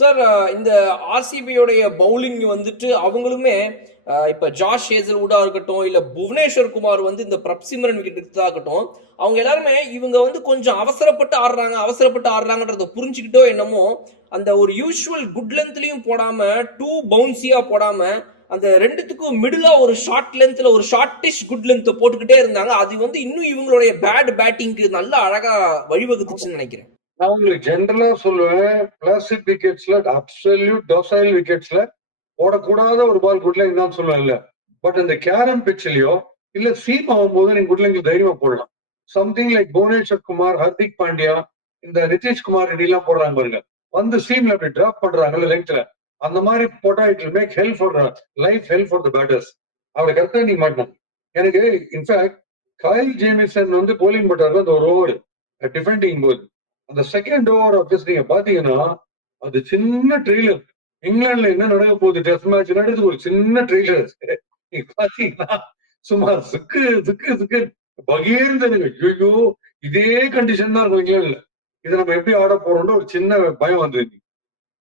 Sir இந்த ஆர்சிபியோடைய bowling வந்துட்டு அவங்களுமே இப்ப ஜாஷ் ஹேசல்வுட்டா இருக்கட்டும் இல்ல புவனேஸ்வர் குமார் வந்து இந்த பிரப்சிமரன் விக்கெட் எடுத்ததாகட்டும் அவங்க எல்லாருமே இவங்க வந்து கொஞ்சம் அவசரப்பட்டு ஆடுறாங்கன்றத புரிஞ்சுக்கிட்டோ என்னமோ அந்த ஒரு யூஸ்வல் குட் லென்த்லயும் போடாம டூ பவுன்சியா போடாம அந்த ரெண்டுத்துக்கும் மிடிலா ஒரு ஷார்ட் லென்த்ல ஒரு ஷார்ட்டிஷ் குட் லென்த் போட்டுக்கிட்டே இருந்தாங்க. அது வந்து இன்னும் இவங்களுடைய பேட் பேட்டிங்க்கு நல்ல அழகா வழிவகுத்துச்சுன்னு நினைக்கிறேன். நான் உங்களுக்கு ஜென்ரலா சொல்லுவேன், கிளாசிக் விக்கெட்ஸ்ல அப்சல்யூட் டாசைல் விக்கெட்ஸ்ல போடக்கூடாத ஒரு பால் குட்லைன் தான் சொல்லுவேன்ல. பட் இந்த கேரம் பிட்ச்லயோ இல்ல சீம் ஆகும்போது நீங்க குட்லைன்ல தைரியமா போடலாம். சம்திங் லைக் புவனேஸ்வர் குமார், ஹர்திக் பாண்டியா, இந்த நிதிஷ்குமார் ரெட்டி எல்லாம் போடுறாங்க பாருங்க. வந்து சீம்ல அப்படி டிராப் பண்றாங்கல்ல லெங்க்ல. அந்த மாதிரி போட்டா it will make help for life help for the batters. அவரை கரெக்டா நீங்க மாட்டணும். எனக்கு இன்ஃபேக்ட் கயல் ஜேமிசன் வந்து போலிங் போட்டாரு அந்த ஒரு ஓவர் டிஃபெண்டிங் போது. அந்த செகண்ட் ஓவர் ஆஃபீஸ் நீங்க பாத்தீங்கன்னா அது சின்ன ட்ரெய்லர். இங்கிலாந்துல என்ன நடக்க போகுது டெஸ்ட் மேட்ச் நடக்குது ஒரு சின்ன ட்ரெய்லர். நீங்க பாத்தீங்கன்னா சும்மா சுக்கு சுக்கு சுக்கு பகீர்ந்ததுங்க. ஐயோ இதே கண்டிஷன் தான் இருக்கும் இங்கிலாந்துல. இதை நம்ம எப்படி ஆட போறோம்னு ஒரு சின்ன பயம் வந்தது.